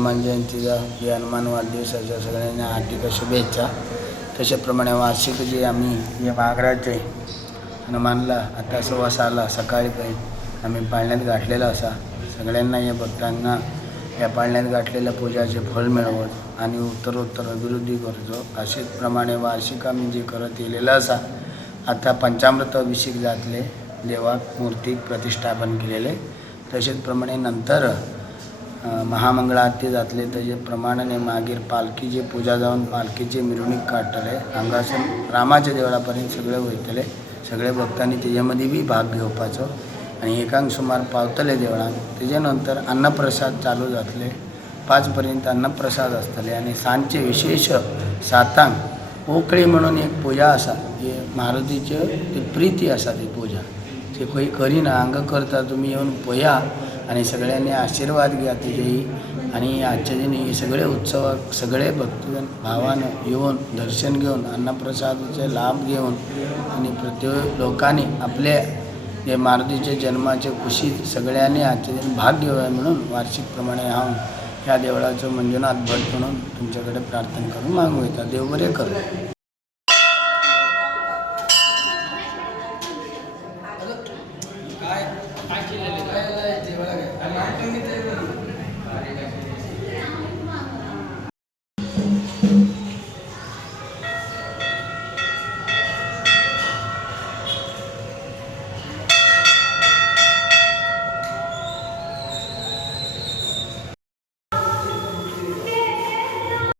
हनुमान जयंतीचा जे हनुमान वाढदिवसाच्या सगळ्यांना हार्दिक शुभेच्छा। तशाप्रमाणे वार्षिक जे आम्ही जे महाराज हनुमानला आता 6:15 सकाळी पण आम्ही पाळण्यात गाठलेला असा। सगळ्यांना या भक्तांना या पाळण्यात गाठलेल्या पूजाचे फळ मिळवत आणि उत्तरोत्तर अभिवृद्धी करतो। असेच प्रमाणे वार्षिक आम्ही जे करत येलेलं असा। आता पंचामृत अभिषेक जातले देवाक मूर्ती प्रतिष्ठापन केलेले। तसेच प्रमाणे नंतर महामंगळ आरती जातले तसे प्रमाणाने मागीर पालखीची पूजा जाऊन पालखीची मिरवणूक काढतले। हांगासून रामाच्या देवळापर्यंत सगळे वयतले। सगळे भक्तांनी त्याच्यामध्ये बी भाग घेवपाचो आणि एकांक सुमार पावतले देवळान। त्याच्यानंतर अन्नप्रसाद चालू जातले। 5 पर्यंत अन्नप्रसाद असतले आणि सांजचे विशेष 7 ओकळी म्हणून एक पूजा असा। हे मारुतीचे ती प्रीती असा ती पूजा ते काही करीना हांगा करता। तुम्ही येऊन पया आणि सगळ्यांनी आशीर्वाद घ्या तिजेही। आणि आजच्या दिनी सगळे उत्सवाक सगळे भक्तजन भावानं येऊन दर्शन घेऊन अन्नप्रसादाचे लाभ घेऊन आणि प्रत्येक लोकांनी आपले जे मारुतीचे जन्माचे खुशीत सगळ्यांनी आजच्या दिनी भाग घेऊया म्हणून वार्षिक प्रमाणे हांव ह्या देवळाचं मंजुनाथ भट म्हणून तुमच्याकडे प्रार्थना करून मागू येता। देव बरे करू।